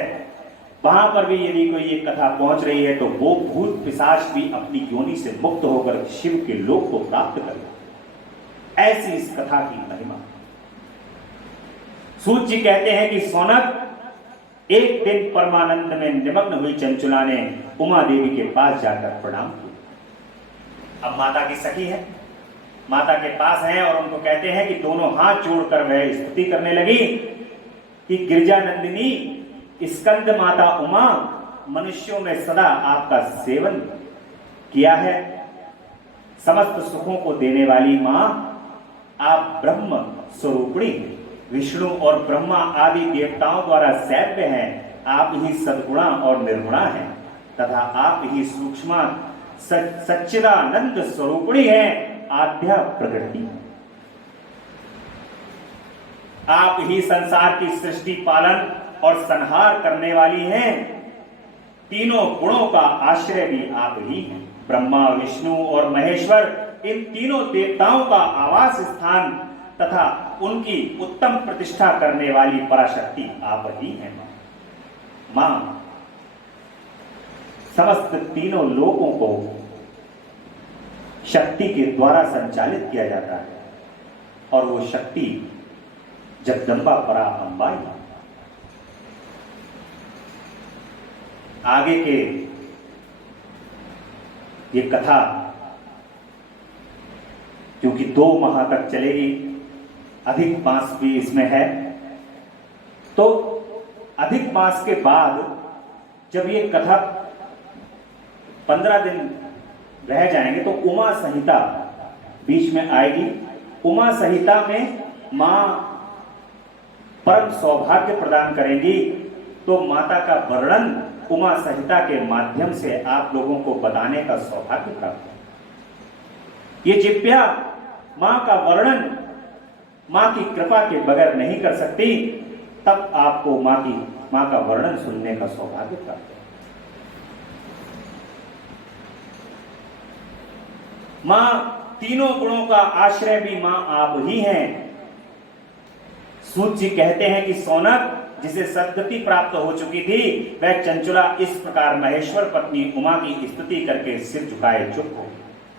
वहां पर भी यदि कोई ये कथा पहुंच रही है, तो वो भूत पिशाच भी अपनी योनि से मुक्त होकर शिव के लोक को प्राप्त करेगा। ऐसी इस कथा की महिमा। सूत जी कहते हैं कि सौनक, एक दिन परमानंद में निमग्न हुई चंचुला ने उमा देवी के पास जाकर प्रणाम किया। अब माता की सखी है, माता के पास है और उनको कहते हैं कि दोनों हाथ जोड़कर वह स्तुति करने लगी कि गिरजानंदिनी स्कंद माता उमा, मनुष्यों में सदा आपका सेवन किया है। समस्त सुखों को देने वाली मां, आप ब्रह्म स्वरूपिणी, विष्णु और ब्रह्मा आदि देवताओं द्वारा सेव्य हैं। आप ही सद्गुणा और निर्गुणा हैं तथा आप ही सूक्ष्म सच्चिदानंद स्वरूपिणी हैं, आद्या प्रकृति। आप ही संसार की सृष्टि, पालन और संहार करने वाली हैं। तीनों गुणों का आश्रय भी आप ही हैं। ब्रह्मा, विष्णु और महेश्वर, इन तीनों देवताओं का आवास स्थान तथा उनकी उत्तम प्रतिष्ठा करने वाली पराशक्ति आप ही हैं। मां, समस्त तीनों लोकों को शक्ति के द्वारा संचालित किया जाता है और वो शक्ति जगदंबा परा अंबा है। आगे के ये कथा क्योंकि 2 माह तक चलेगी, अधिक मास भी इसमें है, तो अधिक मास के बाद जब ये कथा 15 दिन रह जाएंगे तो उमा संहिता बीच में आएगी। उमा संहिता में मां परम सौभाग्य प्रदान करेंगी, तो माता का वर्णन उमा संहिता के माध्यम से आप लोगों को बताने का सौभाग्य प्राप्त है। ये जिव्या मां का वर्णन मां की कृपा के बगैर नहीं कर सकती, तब आपको मां का वर्णन सुनने का सौभाग्य प्राप्त है। मां तीनों गुणों का आश्रय भी मां आप ही हैं। सूत जी कहते हैं कि सौनक, जिसे सद्गति प्राप्त हो चुकी थी, वह चंचुला इस प्रकार महेश्वर पत्नी उमा की स्तुति करके सिर झुकाए चुप हो।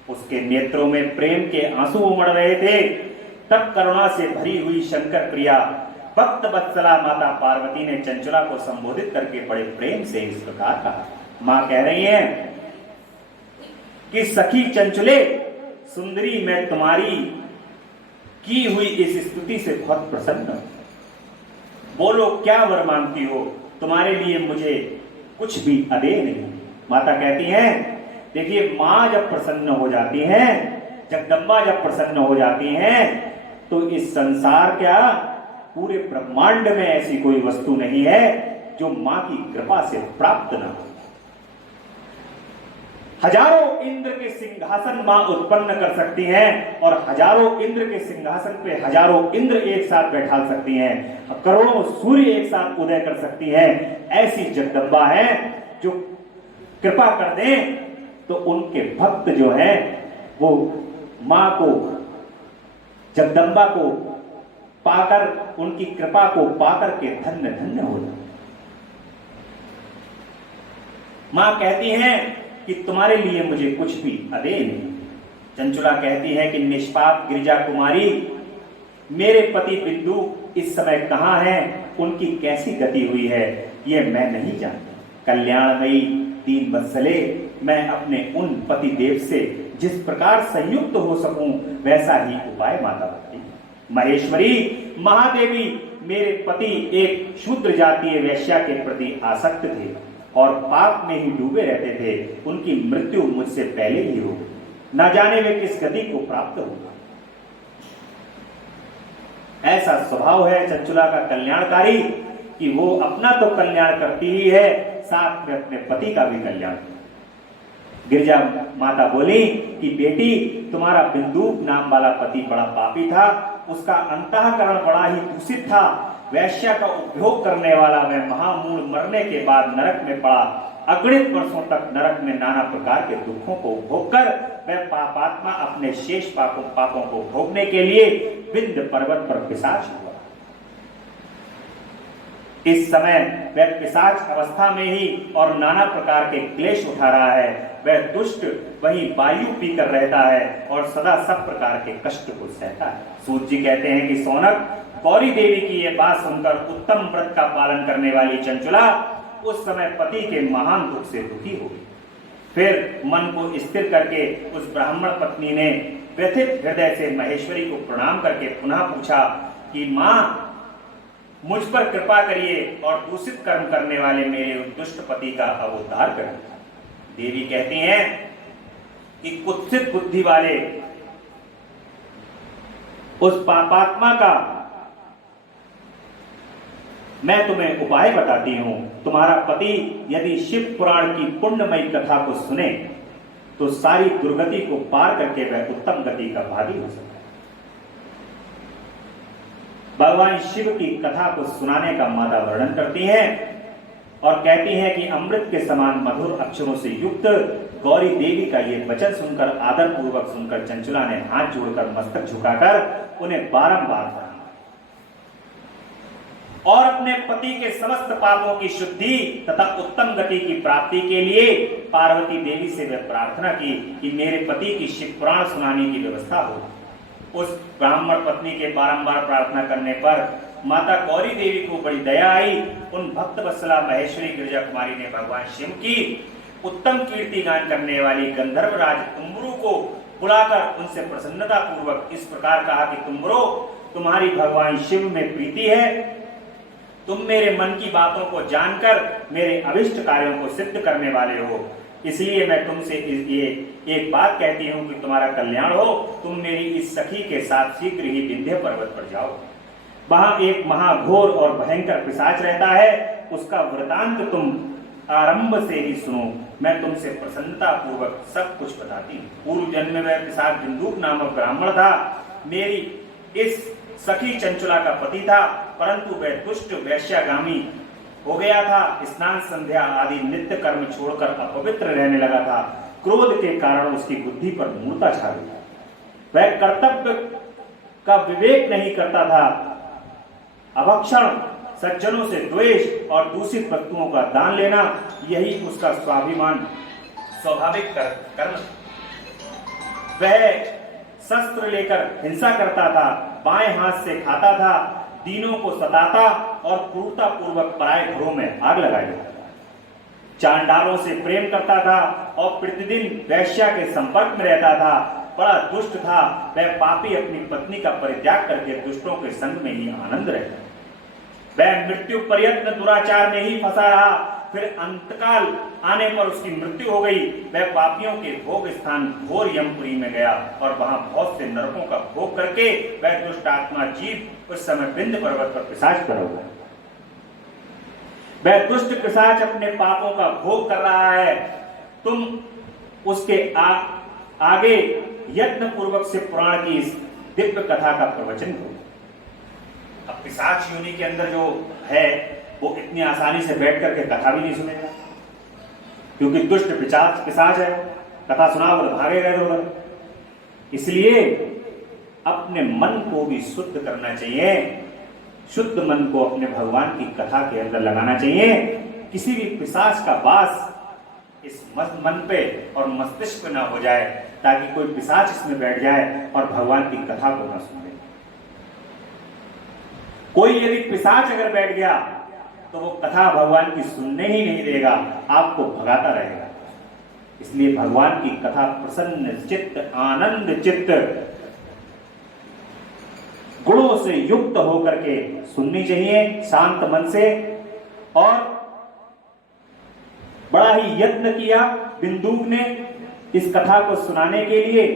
उसके नेत्रों में प्रेम के आंसू उमड़ रहे थे। तब करुणा से भरी हुई शंकर प्रिया भक्त वत्सला माता पार्वती ने चंचुला को संबोधित करके बड़े प्रेम से इस प्रकार कहा। मां कह रही हैं कि सखी चंचुले, सुंदरी, मैं तुम्हारी की हुई इस स्तुति से बहुत प्रसन्न हूं। बोलो क्या वर मांगती हो, तुम्हारे लिए मुझे कुछ भी अदेय नहीं। माता कहती हैं, देखिए मां जब प्रसन्न हो जाती हैं, जगदम्बा जब प्रसन्न हो जाती हैं, तो इस संसार क्या पूरे ब्रह्मांड में ऐसी कोई वस्तु नहीं है जो मां की कृपा से प्राप्त न हो। हजारों इंद्र के सिंहासन मां उत्पन्न कर सकती हैं और हजारों इंद्र के सिंहासन पे हजारों इंद्र एक साथ बैठा सकती हैं, करोड़ों सूर्य एक साथ उदय कर सकती हैं। ऐसी जगदम्बा है जो कृपा कर दें तो उनके भक्त जो हैं वो मां को, जगदम्बा को पाकर, उनकी कृपा को पाकर के धन्य धन्य हो जाते। मां कहती हैं कि तुम्हारे लिए मुझे कुछ भी अदेय नहीं। चंचुला कहती है कि निष्पाप गिरिजा कुमारी, मेरे पति बिंदु इस समय कहां हैं, उनकी कैसी गति हुई है, ये मैं नहीं जानती। कल्याणमयी तीन वत्सले, मैं अपने उन पति देव से जिस प्रकार संयुक्त हो सकूं वैसा ही उपाय माता बताई। महेश्वरी, महादेवी, मेरे पति एक शूद्र जातीय वैश्या के प्रति आसक्त थे और पाप में ही डूबे रहते थे। उनकी मृत्यु मुझसे पहले ही हो, न जाने वे किस गति को प्राप्त होगा। ऐसा स्वभाव है चंचुला का कल्याणकारी कि वो अपना तो कल्याण करती ही है, साथ में अपने पति का भी कल्याण। गिरिजा माता बोली कि बेटी, तुम्हारा बिंदु नाम वाला पति बड़ा पापी था, उसका अंतःकरण बड़ा ही दूषित था। वैश्या का उपभोग करने वाला वह महामूल मरने के बाद नरक में पड़ा। अगणित वर्षों तक नरक में नाना प्रकार के दुखों को भोग कर वह पापात्मा अपने शेष पापों को भोगने के लिए विंध्य पर्वत पर पिशाच हुआ। इस समय वह पिशाच अवस्था में ही और नाना प्रकार के क्लेश उठा रहा है। वह दुष्ट वही वायु पीकर रहता है और सदा सब प्रकार के कष्ट को सहता है। सूत जी कहते हैं कि सौनक, गौरी देवी की यह बात सुनकर उत्तम व्रत का पालन करने वाली चंचुला उस समय पति के महान दुख से दुखी हो गई। फिर मन को स्थिर करके उस ब्राह्मण पत्नी ने व्यथित हृदय से महेश्वरी को प्रणाम करके पुनः पूछा कि मां, मुझ पर कृपा करिए और दूषित कर्म करने वाले मेरे दुष्ट पति का अब उद्धार करें। देवी कहती हैं कि कुत्सित बुद्धि वाले उस पापात्मा का मैं तुम्हें उपाय बताती हूं। तुम्हारा पति यदि शिव पुराण की पुण्यमयी कथा को सुने तो सारी दुर्गति को पार करके वह उत्तम गति का भागी हो सकता है। भगवान शिव की कथा को सुनाने का माता वर्णन करती हैं और कहती हैं कि अमृत के समान मधुर अक्षरों से युक्त गौरी देवी का ये वचन सुनकर, आदर पूर्वक सुनकर चंचुला ने हाथ जोड़कर मस्तक झुकाकर उन्हें बारंबार प्रणाम और अपने पति के समस्त पापों की शुद्धि तथा उत्तम गति की प्राप्ति के लिए पार्वती देवी से वह प्रार्थना की कि मेरे पति की शिव पुराण सुनाने की व्यवस्था हो। उस ब्राह्मण पत्नी के बारंबार प्रार्थना करने पर माता गौरी देवी को बड़ी दया आई। उन भक्त वत्सला महेश्वरी गिरिजा कुमारी ने भगवान शिव की उत्तम कीर्ति गान करने वाली गंधर्व राज तुम्बरु को बुलाकर उनसे प्रसन्नता पूर्वक इस प्रकार कहा कि तुम्बरो, तुम्हारी भगवान शिव में प्रीति है। तुम मेरे मन की बातों को जानकर मेरे अभिष्ट कार्यों को सिद्ध करने वाले हो, इसलिए मैं तुमसे ये एक बात कहती हूं कि तुम्हारा कल्याण हो। तुम मेरी इस सखी के साथ शीघ्र ही विंध्य पर्वत पर जाओ। वहां एक महाघोर और भयंकर पिशाच रहता है, उसका वृतांत तुम आरंभ से ही सुनो। मैं तुमसे प्रसन्नता पूर्वक सब कुछ बताती हूँ। पूर्व जन्म में वह पिशाच बिंदुक नामक ब्राह्मण था। मेरी इस सखी चंचुला का पति था, परंतु वह दुष्ट वैश्यागामी हो गया था। स्नान संध्या आदि नित्य कर्म छोड़कर अपवित्र रहने लगा था। क्रोध के कारण उसकी बुद्धि पर मूर्ता छा गई। वह कर्तव्य का विवेक नहीं करता था। अभक्षण, सज्जनों से द्वेष और दूषित वस्तुओं का दान लेना, यही उसका स्वाभाविक कर्म। वह शस्त्र लेकर हिंसा करता था, बाएं हाथ से खाता था, दीनों को सताता और क्रूरता पूर्वक पराये घरों में आग लगाया जाता था। चांडालों से प्रेम करता था और प्रतिदिन वैश्या के संपर्क में रहता था। बड़ा दुष्ट था। वह पापी अपनी पत्नी का परित्याग करके दुष्टों के संग में ही आनंद रहता। वह मृत्यु पर्यंत दुराचार में ही फंसा रहा। फिर अंतकाल आने पर उसकी मृत्यु हो गई। वह पापियों के भोग स्थान घोर यमपुरी में गया और वहां बहुत से नरकों का भोग करके वह दुष्ट आत्मा जीव उस समय विंध्य पर्वत पर पिशाच पर हो गया। वह दुष्ट पिशाच अपने पापों का भोग कर रहा है। तुम उसके आगे यत्न पूर्वक से पुराण की इस दिव्य कथा का प्रवचन करो। अब पिशाच योनि के अंदर जो है वो इतनी आसानी से बैठ करके कथा भी नहीं सुनेगा, क्योंकि दुष्ट पिशाच है। कथा सुनाओ और भागेगा इधर। इसलिए अपने मन को भी शुद्ध करना चाहिए। शुद्ध मन को अपने भगवान की कथा के अंदर लगाना चाहिए। किसी भी पिशाच का वास इस मन पे और मस्तिष्क पे ना हो जाए, ताकि कोई पिशाच इसमें बैठ जाए और भगवान की कथा को ना सुने। कोई यदि पिशाच अगर बैठ गया तो वो कथा भगवान की सुनने ही नहीं देगा, आपको भगाता रहेगा। इसलिए भगवान की कथा प्रसन्न चित्त, आनंद चित्त, गुणों से युक्त होकर के सुननी चाहिए, शांत मन से। और बड़ा ही यत्न किया बिंदुक ने इस कथा को सुनाने के लिए,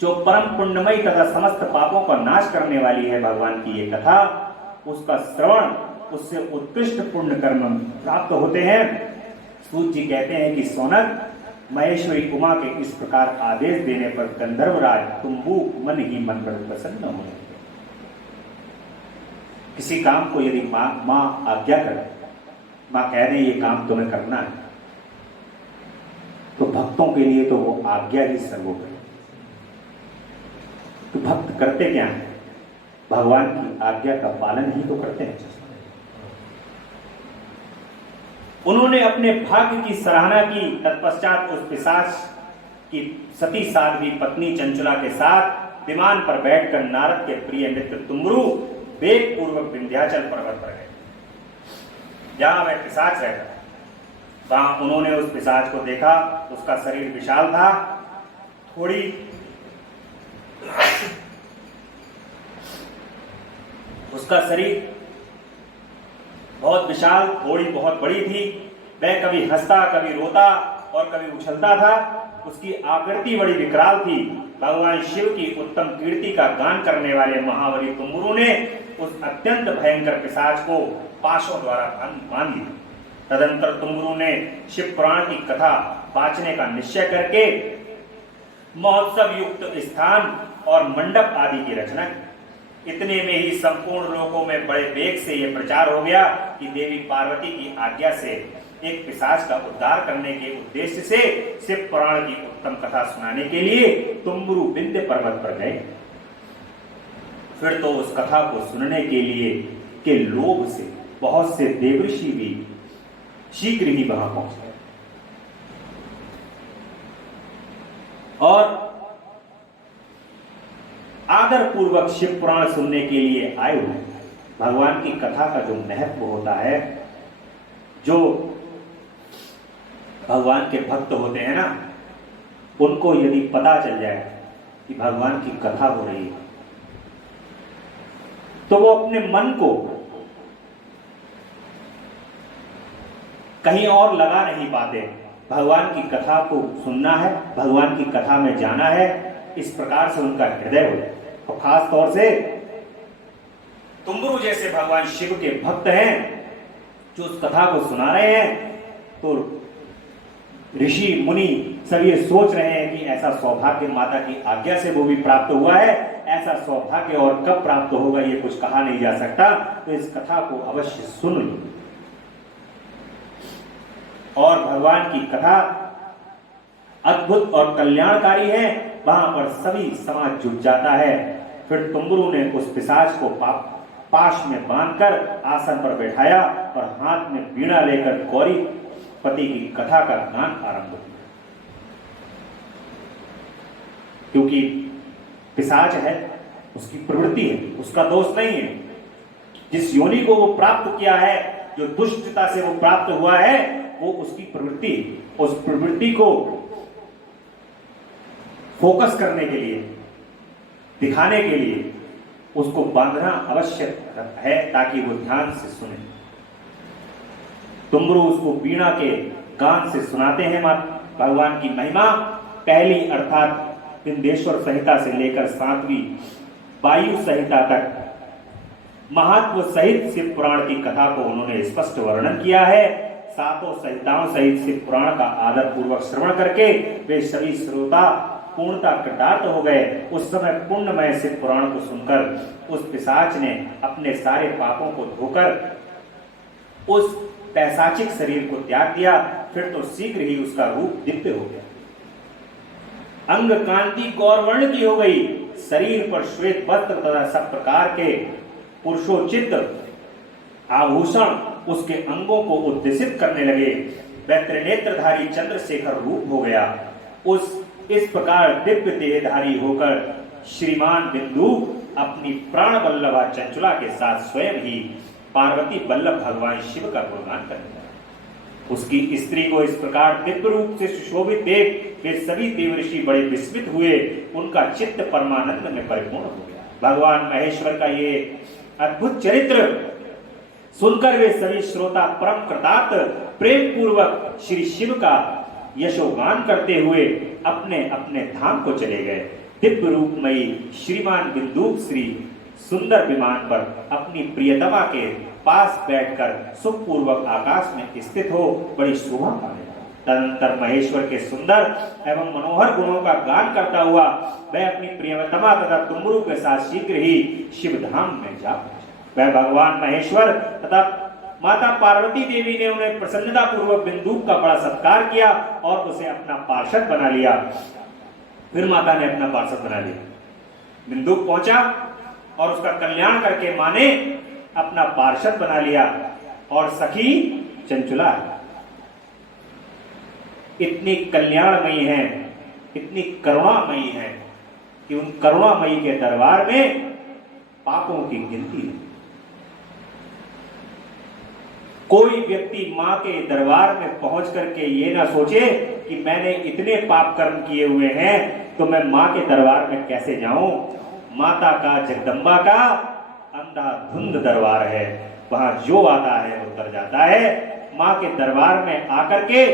जो परम पुण्यमयी तथा समस्त पापों का नाश करने वाली है भगवान की ये कथा। उसका श्रवण, उससे उत्कृष्ट पुण्य कर्म प्राप्त होते हैं। सूत जी कहते हैं कि सौनक, महेश्वरी उमा के इस प्रकार आदेश देने पर गंधर्वराज तुम्बुक मन ही मन पर प्रसन्न हो गए। किसी काम को यदि माँ आज्ञा करे, माँ कह दे ये काम तुम्हें करना है, तो भक्तों के लिए तो वो आज्ञा ही सर्वोपरि। तो भक्त करते क्या है? भगवान की आज्ञा का पालन ही तो करते हैं। उन्होंने अपने भाग्य की सराहना की। तत्पश्चात उस पिशाच की सती साध्वी पत्नी चंचला के साथ विमान पर बैठकर नारद के प्रिय मित्र तुम्बरु वेग पूर्वक विंध्याचल पर्वत पर गए, जहां वह पिशाच रहता। वहां उन्होंने उस पिशाच को देखा। उसका शरीर विशाल था, उसका शरीर बहुत विशाल, थोड़ी बहुत बड़ी थी। वह कभी हंसता, कभी रोता और कभी उछलता था। उसकी आकृति बड़ी विकराल थी। भगवान शिव की उत्तम कीर्ति का गान करने वाले महाबली तुम्बरु ने उस अत्यंत भयंकर पिशाच को पाशों द्वारा बांध लिया। तदंतर तुम्बरु ने शिव पुराण की कथा वाचने का निश्चय करके महोत्सव युक्त स्थान और मंडप आदि की रचना की। इतने में ही संपूर्ण लोकों में बड़े वेग से यह प्रचार हो गया कि देवी पार्वती की आज्ञा से एक पिशाच का उद्धार करने के उद्देश्य से शिव पुराण की उत्तम कथा सुनाने के लिए तुम्बरु विंध्य पर्वत पर गए। फिर तो उस कथा को सुनने के लिए के लोभ से बहुत से देवऋषि भी शीघ्र ही वहां पहुंच गए और आदर पूर्वक शिव पुराण सुनने के लिए आए हुए। भगवान की कथा का जो महत्व होता है, जो भगवान के भक्त होते हैं ना, उनको यदि पता चल जाए कि भगवान की कथा हो रही है, तो वो अपने मन को कहीं और लगा नहीं पाते। भगवान की कथा को सुनना है, भगवान की कथा में जाना है, इस प्रकार से उनका हृदय हो। और खास तौर से तुम्बरु जैसे भगवान शिव के भक्त हैं जो उस कथा को सुना रहे हैं, तो ऋषि मुनि सब ये सोच रहे हैं कि ऐसा सौभाग्य माता की आज्ञा से वो भी प्राप्त हुआ है। ऐसा सौभाग्य और कब प्राप्त होगा ये कुछ कहा नहीं जा सकता। तो इस कथा को अवश्य सुन लो। और भगवान की कथा अद्भुत और कल्याणकारी है। वहां पर सभी समाज जुट जाता है। फिर तुम्बरु ने उस पिशाच को पाश में बांधकर आसन पर बैठाया और हाथ में वीणा लेकर गौरी पति की कथा का गान आरंभ किया। क्योंकि पिशाच है, उसकी प्रवृत्ति है, उसका दोष नहीं है। जिस योनि को वो प्राप्त किया है, जो दुष्टता से वो प्राप्त हुआ है, वो उसकी प्रवृत्ति, उस प्रवृत्ति को फोकस करने के लिए, दिखाने के लिए उसको बांधना आवश्यक है ताकि वो ध्यान से सुने। तुम्बरु उसको वीणा के गान से सुनाते हैं भगवान की महिमा। पहली अर्थात विंध्येश्वर संहिता से लेकर 7वीं वायु संहिता तक महात्म सहित शिव पुराण की कथा को उन्होंने स्पष्ट वर्णन किया है। 7 संहिताओं सहित शिव पुराण का आदर पूर्वक श्रवण करके वे सभी श्रोता पूर्णता कृतार्थ हो गए। उस समय पुण्यमय शिव पुराण को सुनकर उस पिशाच ने अपने सारे पापों को धोकर उस पैशाचिक शरीर को त्याग दिया। फिर तो शीघ्र ही उसका रूप दिव्य हो गया। अंग कांति गौरवर्ण की हो गई। शरीर पर श्वेत वस्त्र तथा सब प्रकार के पुरुषोचित आभूषण उसके अंगों को उद्देशित करने लगे। वह त्रिनेत्रधारी चंद्रशेखर रूप हो गया। इस प्रकार दिव्य देहधारी होकर श्रीमान बिंदु अपनी प्राण वल्लभा चंचला के साथ स्वयं ही पार्वती वल्लभ भगवान शिव का गुणगान करने लगा। उसकी स्त्री को इस प्रकार दिव्य रूप से सुशोभित देख वे सभी देवऋषि बड़े विस्मित हुए। उनका चित्त परमानंद में परिपूर्ण हो गया। भगवान महेश्वर का ये अद्भुत चरित्र सुनकर वे सभी श्रोता परम कृतार्थ प्रेम पूर्वक श्री शिव का यशोगान करते हुए अपने अपने धाम को चले गए। दिव्य रूपमयी श्रीमान बिंदु श्री सुंदर विमान पर अपनी प्रियतमा के पास बैठकर सुखपूर्वक आकाश में स्थित हो बड़ी शोभा पाने लगा। तदंतर महेश्वर के सुंदर एवं मनोहर गुणों का गान करता हुआ वह अपनी प्रियतमा तथा तुम्बरु के साथ शीघ्र ही शिव धाम में जा पहुंचा। वह भगवान महेश्वर तथा माता पार्वती देवी ने उन्हें प्रसन्नता पूर्वक बिंदुक का बड़ा सत्कार किया और उसे अपना पार्षद बना लिया। फिर माता ने अपना पार्षद बना लिया। बिंदुक पहुंचा और उसका कल्याण करके मां ने अपना पार्षद बना लिया। और सखी चंचला इतनी कल्याणमयी है, इतनी करुणामयी है कि उन करुणामयी के दरबार में पापों की गिनती नहीं। कोई व्यक्ति मां के दरबार में पहुंच करके ये ना सोचे कि मैंने इतने पाप कर्म किए हुए हैं तो मैं मां के दरबार में कैसे जाऊं। माता का, जगदम्बा का अंधाधुंध दरबार है, वहां जो आता है वो तर जाता है। मां के दरबार में आकर के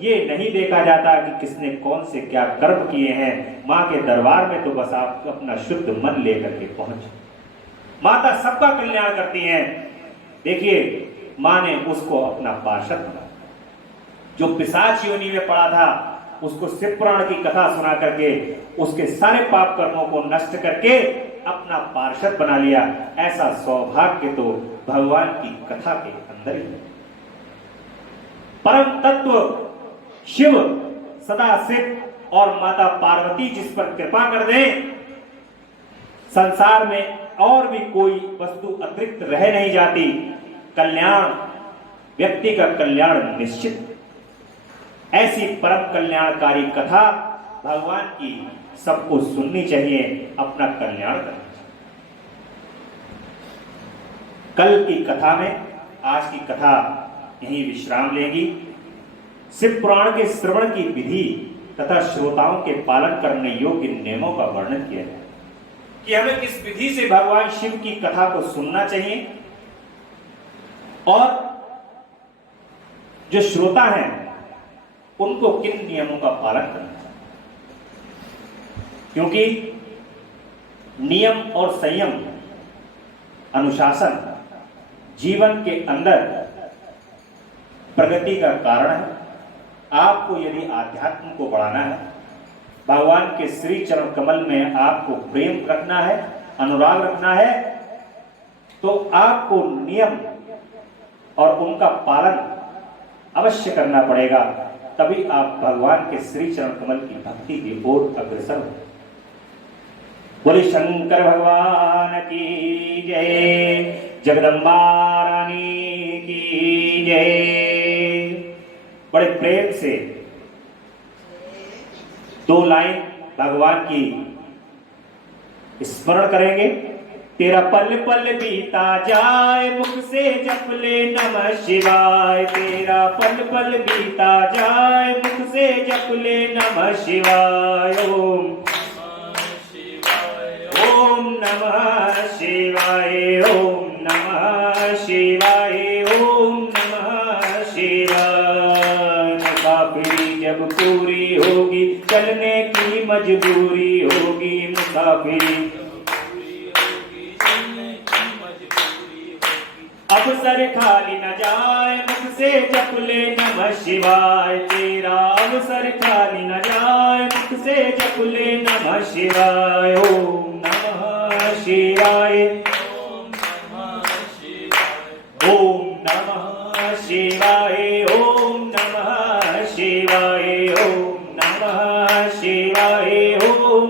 ये नहीं देखा जाता कि किसने कौन से क्या कर्म किए हैं। मां के दरबार में तो बस आप अपना शुद्ध मन लेकर के पहुंचे। माता सबका कल्याण करती हैं। देखिए, मां ने उसको अपना पार्षद बना, जो पिशाच योनि में पड़ा था उसको शिव पुराण की कथा सुना करके उसके सारे पाप कर्मों को नष्ट करके अपना पार्षद बना लिया। ऐसा सौभाग्य तो भगवान की कथा के अंदर ही है। परम तत्व शिव, सदा शिव और माता पार्वती जिस पर कृपा कर दे, संसार में और भी कोई वस्तु अतिरिक्त रह नहीं जाती। कल्याण, व्यक्ति का कल्याण निश्चित। ऐसी परम कल्याणकारी कथा भगवान की सबको सुननी चाहिए, अपना कल्याण करना चाहिए। कल की कथा में आज की कथा यहीं विश्राम लेगी। शिव पुराण के श्रवण की विधि तथा श्रोताओं के पालन करने योग्य नियमों का वर्णन किया है कि हमें किस विधि से भगवान शिव की कथा को सुनना चाहिए और जो श्रोता हैं उनको किन नियमों का पालन करना चाहिए। क्योंकि नियम और संयम, अनुशासन जीवन के अंदर प्रगति का कारण है। आपको यदि आध्यात्म को बढ़ाना है, भगवान के श्री चरण कमल में आपको प्रेम रखना है, अनुराग रखना है, तो आपको नियम और उनका पालन अवश्य करना पड़ेगा। तभी आप भगवान के श्री चरण कमल की भक्ति की ओर अग्रसर हो। बोले शंकर भगवान की जय, जगदम्बा रानी की जय। बड़े प्रेम से 2 लाइन भगवान की स्मरण करेंगे। तेरा पल पल बीता जाए, मुख से जप ले नमः शिवाय। तेरा पल पल बीता जाए, मुख से जप ले नमः शिवाय। ओम नमः शिवाय, ओम नमः शिवाय, ओम नमः शिवाय। मुसाफिरी जब पूरी होगी, चलने की मजबूरी होगी। मुसाफिरी अवसर खाली न जाए, मुख से जप ले नमः शिवाय। तेरा अवसर खाली न जाए, मुख से जप ले नमः शिवाय। ओम नमः शिवाय, ओम नमः शिवाय, ओम नमः शिवाय, ओम नमः शिवाय, ओम नमः शिवाय, ओम